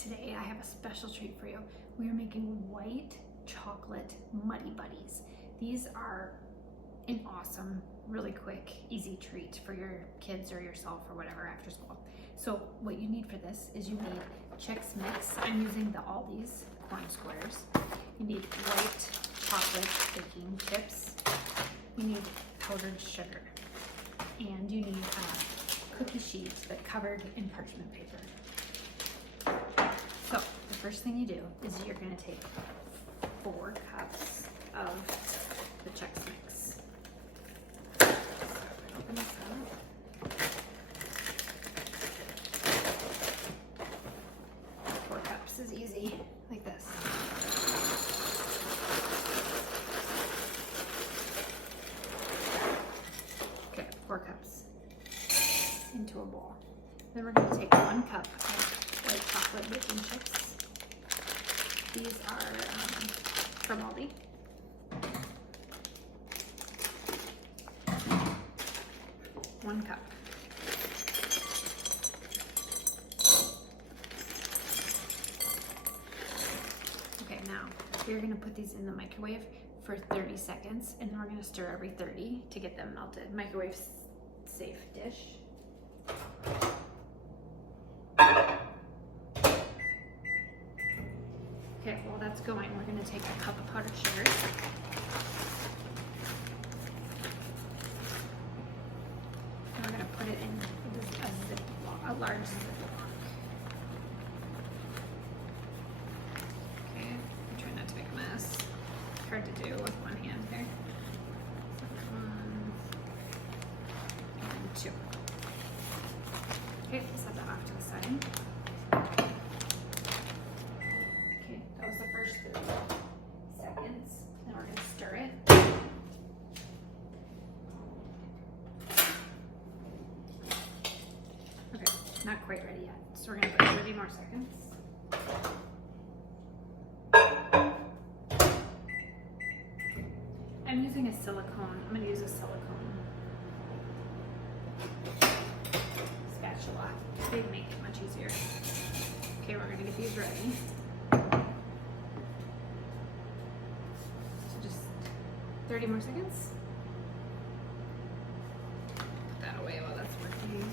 Today I have a special treat for you. We are making white chocolate Muddy Buddies. These are an awesome, really quick, easy treat for your kids or yourself or whatever after school. So what you need for this is you need Chex Mix. I'm using the Aldi's corn squares. You need white chocolate baking chips. You need powdered sugar. And you need a cookie sheet that's covered in parchment paper. So the first thing you do is you're going to take 4 cups of the Chex Mix. Open this up. 4 cups is easy, like this. Okay, 4 cups into a bowl. Then we're going to take 1 cup of white chocolate baking chips. These are from Aldi. One cup. Okay, now we're going to put these in the microwave for 30 seconds, and then we're going to stir every 30 to get them melted. Microwave safe dish. Okay, while that's going, we're going to take a cup of powdered sugar. And we're going to put it in a large ziplock. Okay, I'm trying not to make a mess. Hard to do with one hand here. 1 and 2. Okay, set that off to the side. That was the first 30 seconds. Then we're going to stir it. Okay, not quite ready yet. So we're going to put 30 more seconds. I'm using a silicone. I'm going to use a silicone spatula. They make it much easier. Okay, we're going to get these ready. 30 more seconds. Put that away while that's working.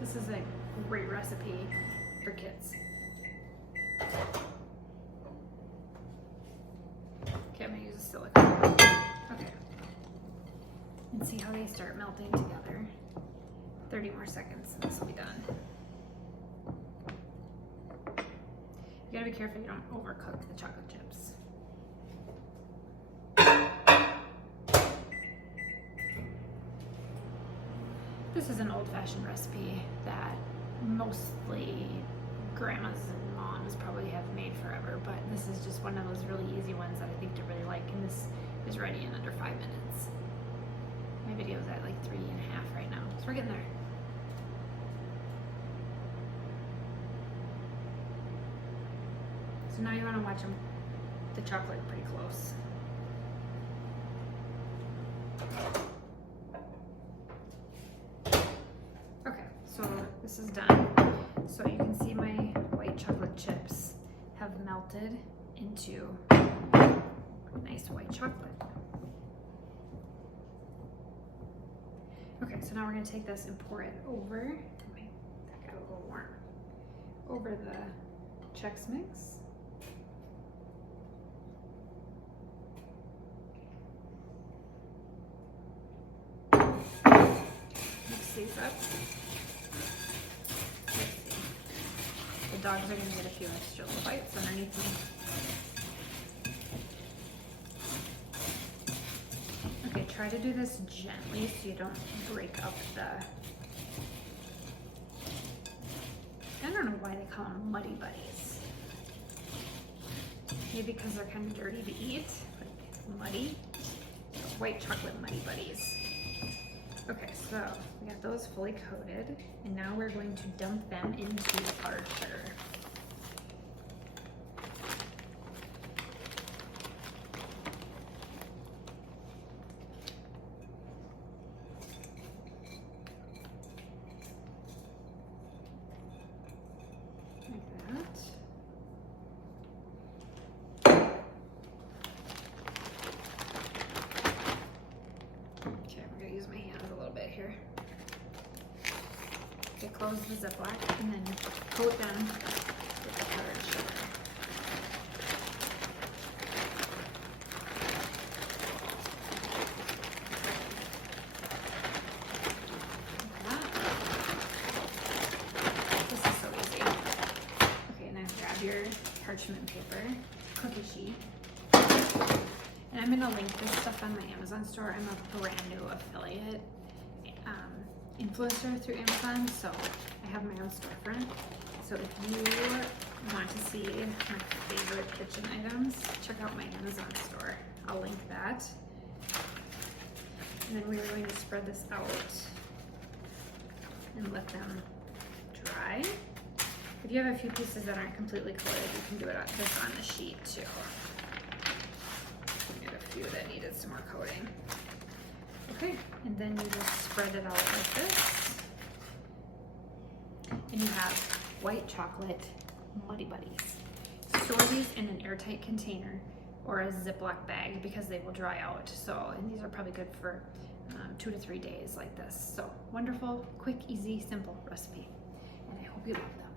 This is a great recipe for kids. Okay, I'm gonna use a silicone. Okay. And see how they start melting together. 30 more seconds and this will be done. You gotta be careful you don't overcook the chocolate chips. This is an old-fashioned recipe that mostly grandmas and moms probably have made forever, but this is just one of those really easy ones that I think to really like, and this is ready in under 5 minutes. My video's at like 3.5 right now, so we're getting there. So now you want to watch the chocolate pretty close. Okay, so this is done. So you can see my white chocolate chips have melted into nice white chocolate. Okay, so now we're going to take this and pour it over. Wait, that got a little warm. Over the Chex Mix. These up. The dogs are going to get a few extra little bites underneath them. Okay, try to do this gently so you don't break up the... I don't know why they call them Muddy Buddies. Maybe because they're kind of dirty to eat, like muddy. White chocolate Muddy Buddies. Okay, so we got those fully coated, and now we're going to dump them into our sugar. Okay, close the ziplock and then coat them with the powdered sugar. This is so easy. Okay, now grab your parchment paper, cookie sheet. And I'm gonna link this stuff on my Amazon store. I'm a brand new affiliate influencer through Amazon, so I have my own storefront. So if you want to see my favorite kitchen items, check out my Amazon store. I'll link that. And then we're going to spread this out and let them dry. If you have a few pieces that aren't completely coated, you can do this on the sheet too. We had a few that needed some more coating. Okay, and then you just spread it out like this. And you have white chocolate Muddy Buddies. Store these in an airtight container or a Ziploc bag because they will dry out. So, and these are probably good for 2 to 3 days like this. So, wonderful, quick, easy, simple recipe. And I hope you love them.